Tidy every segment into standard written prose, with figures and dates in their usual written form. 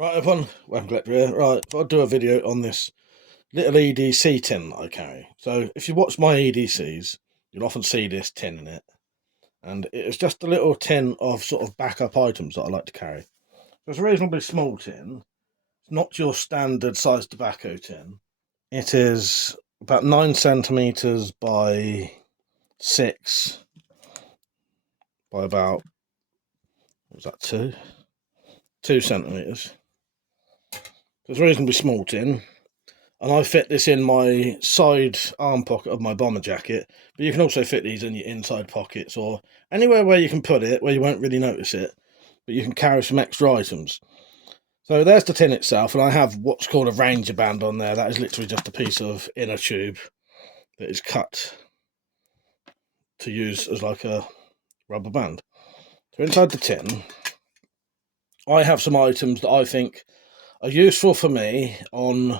Right, everyone, WeaponCollector here. Right, thought I'd do a video on this little EDC tin that I carry. So, if you watch my EDCs, you'll often see this tin in it. And it's just a little tin of sort of backup items that I like to carry. So it's a reasonably small tin. It's not your standard size tobacco tin. It is about 9 centimetres by 6 by about, what was that, 2? 2 centimetres. So it's a reasonably small tin. And I fit this in my side arm pocket of my bomber jacket, but you can also fit these in your inside pockets or anywhere where you can put it, where you won't really notice it, but you can carry some extra items. So there's the tin itself, and I have what's called a Ranger band on there. That is literally just a piece of inner tube that is cut to use as like a rubber band. So inside the tin, I have some items that I think are useful for me on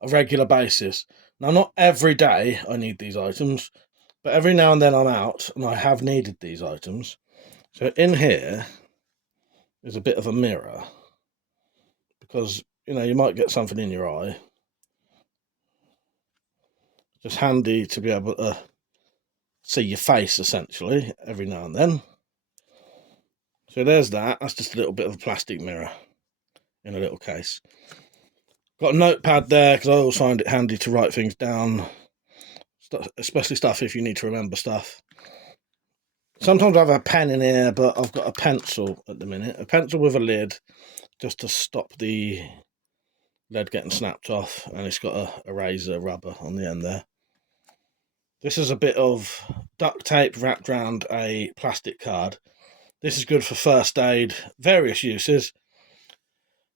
a regular basis. Now, not every day I need these items, but every now and then I'm out and I have needed these items. So in here is a bit of a mirror, because you might get something in your eye. Just handy to be able to see your face essentially every now and then. So there's that. That's just a little bit of a plastic mirror in a little case. Got a notepad there because I always find it handy to write things down, especially stuff if you need to remember stuff. Sometimes I have a pen in here, but I've got a pencil at the minute. A pencil with a lid, just to stop the lead getting snapped off. And it's got a eraser rubber on the end there. This is a bit of duct tape wrapped around a plastic card. This is good for first aid, various uses.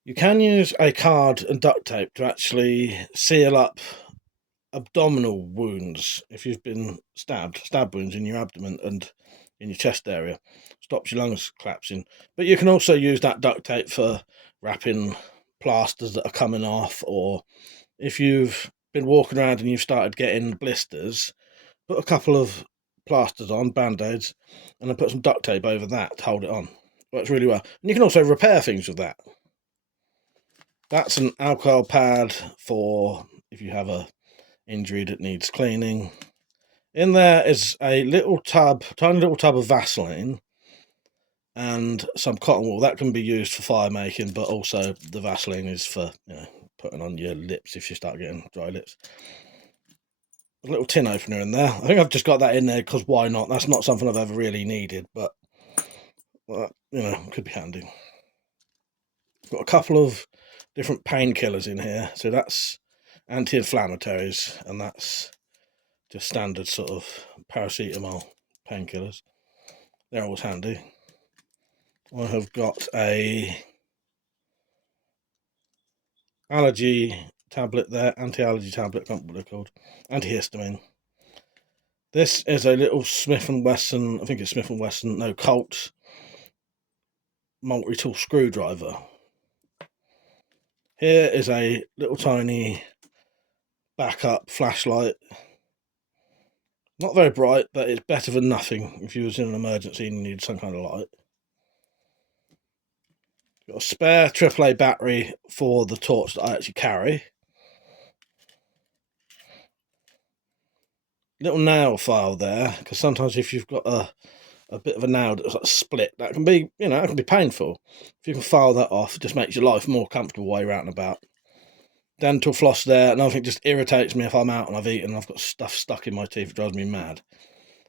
You can use a card and duct tape to actually seal up abdominal wounds if you've been stab wounds in your abdomen and in your chest area. Stops your lungs collapsing. But you can also use that duct tape for wrapping plasters that are coming off, or if you've been walking around and you've started getting blisters, put a couple of plasters on, band-aids, and then put some duct tape over that to hold it on. Works really well. And you can also repair things with that. That's an alcohol pad for if you have a injury that needs cleaning. In there is a little tub, tiny little tub of Vaseline and some cotton wool. That can be used for fire making, but also the Vaseline is for putting on your lips if you start getting dry lips. A little tin opener in there. I think I've just got that in there because why not? That's not something I've ever really needed, but could be handy. Got a couple of different painkillers in here. So that's anti-inflammatories, and that's just standard sort of paracetamol painkillers. They're always handy. I have got a allergy tablet there, anti-allergy tablet, I can't remember what they're called, antihistamine. This is a little Smith & Wesson, I think it's Smith & Wesson, no, Colt multi-tool screwdriver. Here is a little tiny backup flashlight. Not very bright, but it's better than nothing if you was in an emergency and you need some kind of light. Got a spare AAA battery for the torch that I actually carry. Little nail file there, because sometimes if you've got a bit of a nail that's like split, that can be, it can be painful. If you can file that off, it just makes your life more comfortable while you're out and about. Dental floss there, and I think it just irritates me if I'm out and I've eaten and I've got stuff stuck in my teeth. It drives me mad.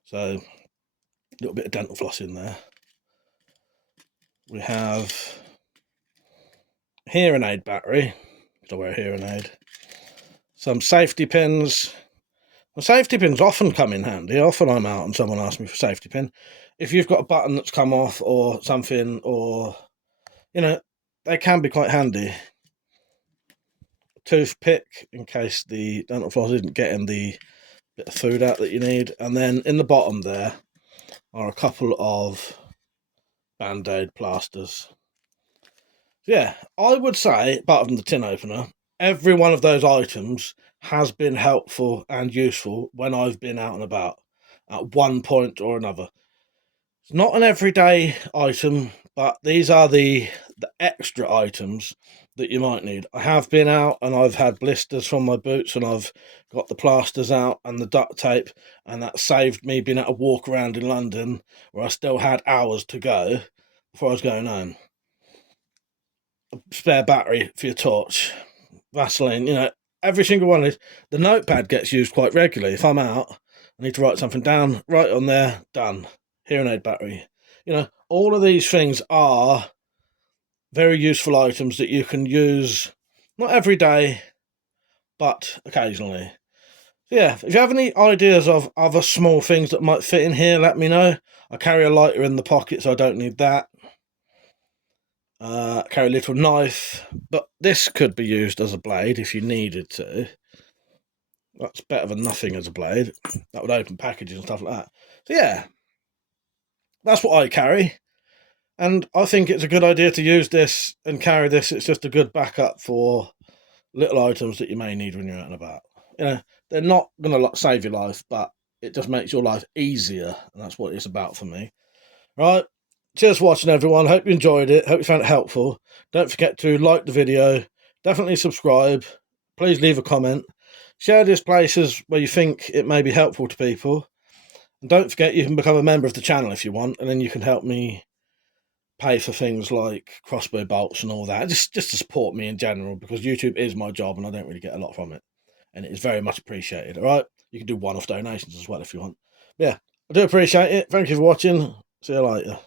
So, a little bit of dental floss in there. We have hearing aid battery, because I wear a hearing aid. Some safety pins. The safety pins often come in handy. Often I'm out and someone asks me for a safety pin. If you've got a button that's come off or something, or, they can be quite handy. Toothpick in case the dental floss isn't getting the bit of food out that you need. And then in the bottom there are a couple of band-aid plasters. Yeah, I would say, apart from the tin opener, every one of those items has been helpful and useful when I've been out and about at one point or another. It's not an everyday item, but these are the the extra items that you might need. I have been out and I've had blisters from my boots, and I've got the plasters out and the duct tape, and that saved me being able to walk around in London where I still had hours to go before I was going home. A spare battery for your torch, Vaseline, every single one of these. The notepad gets used quite regularly. If I'm out, I need to write something down, right on there, done. Hearing aid battery. All of these things are very useful items that you can use, not every day, but occasionally. Yeah, if you have any ideas of other small things that might fit in here, let me know. I carry a lighter in the pocket, so I don't need that. Carry a little knife, but this could be used as a blade if you needed to. That's better than nothing as a blade. That would open packages and stuff like that. So yeah, that's what I carry. And I think it's a good idea to use this and carry this. It's just a good backup for little items that you may need when you're out and about. They're not going to save your life, but it just makes your life easier. And that's what it's about for me. Right. Cheers for watching, everyone. Hope you enjoyed it. Hope you found it helpful. Don't forget to like the video. Definitely subscribe. Please leave a comment. Share this places where you think it may be helpful to people. And don't forget, you can become a member of the channel if you want, and then you can help me pay for things like crossbow bolts and all that, just to support me in general, because YouTube is my job and I don't really get a lot from it, and it is very much appreciated. All right, you can do one-off donations as well if you want. Yeah, I do appreciate it. Thank you for watching. See you later.